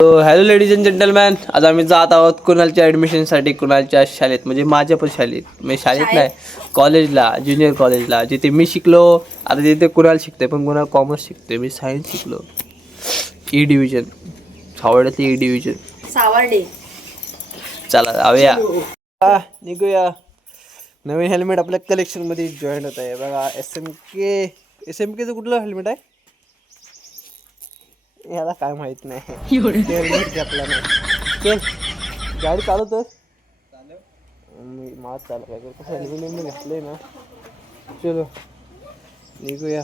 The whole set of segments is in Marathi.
हॅलो लेडीज अँड जेंटलमॅन आज आम्ही जात आहोत कुणालच्या ॲडमिशनसाठी कुणालच्या शाळेत. म्हणजे माझ्या पण शाळेत. म्हणजे शाळेत नाही कॉलेजला ज्युनियर कॉलेजला जिथे मी शिकलो आता तिथे कुणाल शिकते पण कुणाल कॉमर्स शिकते मी सायन्स शिकलो. ई डिव्हिजन सावड्यात ई डिव्हिजन सावर्डे. चला जाऊया. निघूया. नवीन हेल्मेट आपल्या कलेक्शनमध्ये जॉईन होत आहे बघा S M K S M केचं कुठलं हेल्मेट आहे? याला काय माहीत नाही. helmet घेतला नाही. चल गाडी चालवतोय मी माझ चालू काय कसं हेल्मेट मी घातलंय ना? चलो निघूया.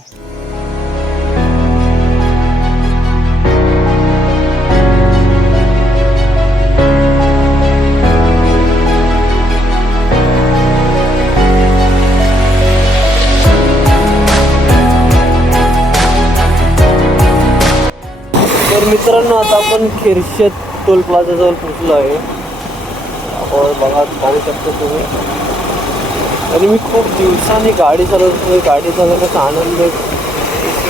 मित्रांनो आता आपण खिरशेत टोल प्लाझाजवळ पोचलो आहे. आपण बघा पाहू शकता तुम्ही. आणि मी खूप दिवसांनी गाडी चालवतो गाडी चालवण्याचा आनंद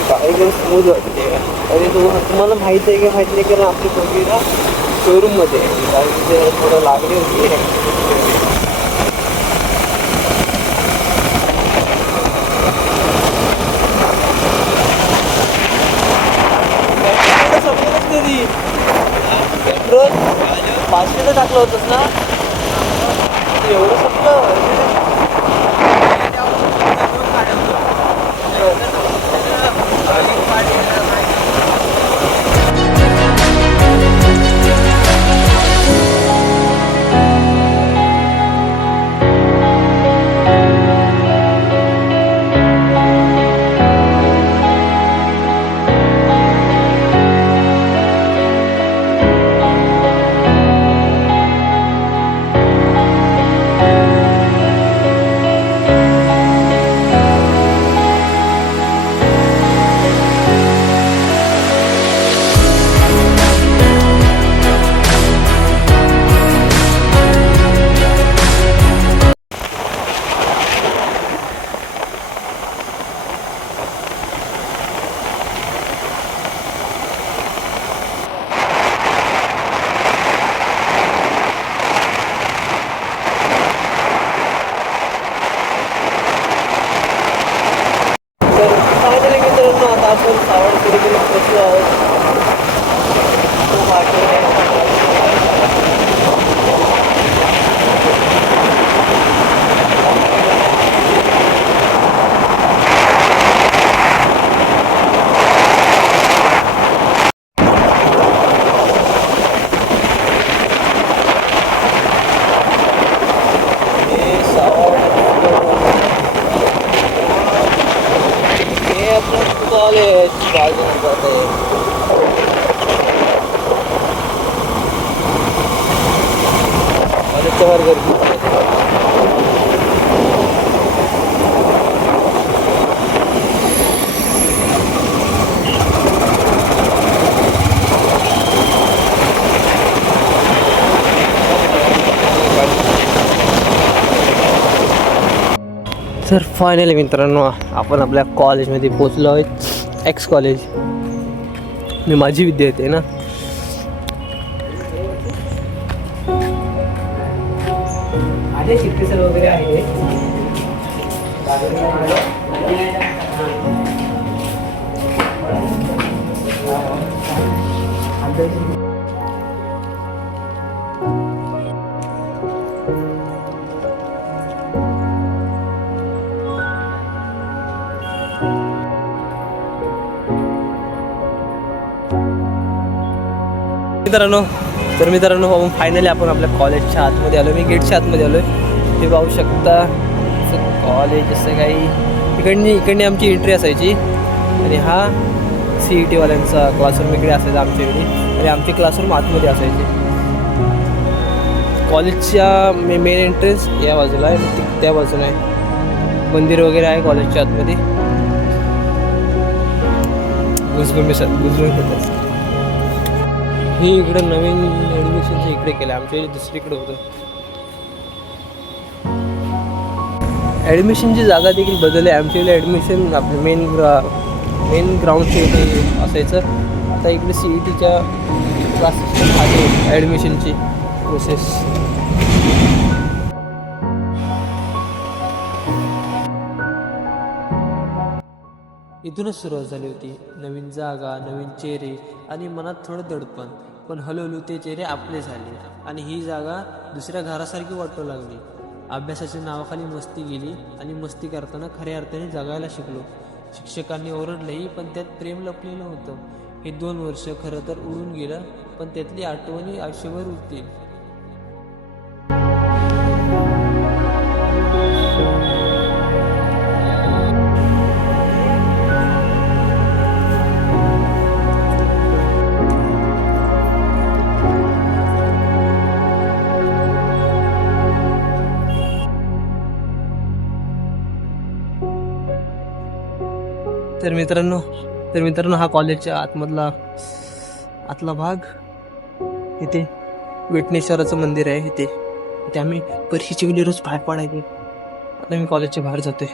गाडी एकदम स्मूथ वाटते आणि तुम्हाला तुम्हाला माहीत आहे की माहीत नाही कारण आपली पोरगी शोरूममध्ये आहे. गाडी थोडं लागली होती. पेट्रोल पाचशेला टाकलं होतंस ना? एवढं संपलं कॉलेजच्या गर्दी तर फायनली मित्रांनो आपण आपल्या कॉलेजमध्ये पोचलो आहोत. एक्स कॉलेज मी माझी विद्यार्थी आहे ना? आहे शिट्टी सर वगैरे आहे मित्रांनो तर मित्रांनो हो फायनली आपण आपल्या कॉलेजच्या आतमध्ये आलो मी गेटच्या आतमध्ये आलो आहे ते पाहू शकता कॉलेज असं काही इकडनी इकडनी आमची एंट्री असायची. आणि हा सी ई टीवाल्यांचा क्लासरूम इकडे असायचा आमच्या इकडे. आणि आमचे क्लासरूम आतमध्ये असायचे. कॉलेजच्या मे मेन एंट्रन्स या बाजूला आहे. ती- त्या बाजूला आहे. मंदिर वगैरे आहे कॉलेजच्या आतमध्ये. गुजगुंबी सर गुजगुंबी ही इकडे नवीन ॲडमिशनचं इकडे केलं. आमच्या दुसरीकडे होतं. ॲडमिशनची जागा देखील बदलली. आमच्या इकडे ॲडमिशन आपलं मेन मेन ग्राउंडच्या इथे असायचं. आता इकडे सी ई टीच्या क्लासेसच्या खाली ॲडमिशनची प्रोसेस इथूनच सुरुवात झाली होती. नवीन जागा नवीन चेहरे आणि मनात थोडं दडपण. पण हळूहळू ते चेहरे आपले झाले. आणि ही जागा दुसऱ्या घरासारखी वाटू लागली. अभ्यासाच्या नावाखाली मस्ती गेली आणि मस्ती करताना खऱ्या अर्थाने जगायला शिकलो. शिक्षकांनी ओरडलंही पण त्यात प्रेम लपलेलं होतं. हे दोन वर्ष खरं तर उडून गेलं पण त्यातली आठवणी आयुष्यभर उरतील. तर मित्रांनो तर मित्रांनो हा कॉलेजच्या आतमधला आतला भाग. इथे विटनेश्वराचं मंदिर आहे इथे. इथे आम्ही परीक्षेची वेळी रोज बाहेर पडायचे. आता मी कॉलेजच्या बाहेर जातोय.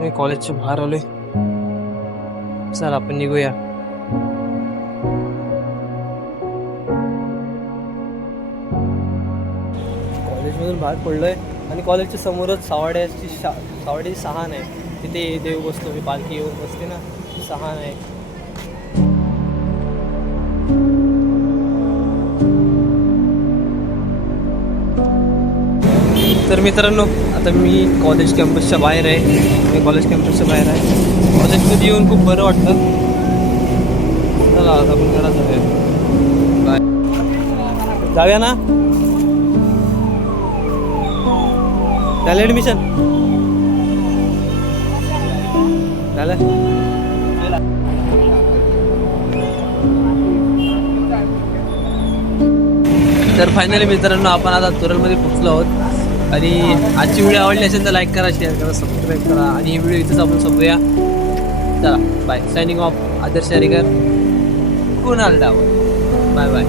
मी कॉलेजच्या बाहेर आलोय. चल आपण निघूया. कॉलेजमधून बाहेर पडलोय. आणि कॉलेजच्या समोरच सावड्याची शा सावड्याची सहान आहे. तिथे देव बसतो मी पालखी येऊन बसते ना सहा सहान आहे. तर मित्रांनो आता मी कॉलेज कॅम्पसच्या बाहेर आहे. मी कॉलेज कॅम्पसच्या बाहेर आहे. कॉलेजमध्ये येऊन खूप बरं वाटतं. चला आता आपण घरात जाऊया. बाय जाऊया ना? झालं ॲडमिशन झालं तर फायनली मित्रांनो आपण आता तुरलमध्ये पोहोचलो आहोत. आणि आजची व्हिडिओ आवडली असेल तर लाईक करा शेअर करा सबस्क्राईब करा. आणि ही व्हिडिओ इथंच आपण संपूया. चला bye signing off Adarsh Harikar. Kunal Dawar bye bye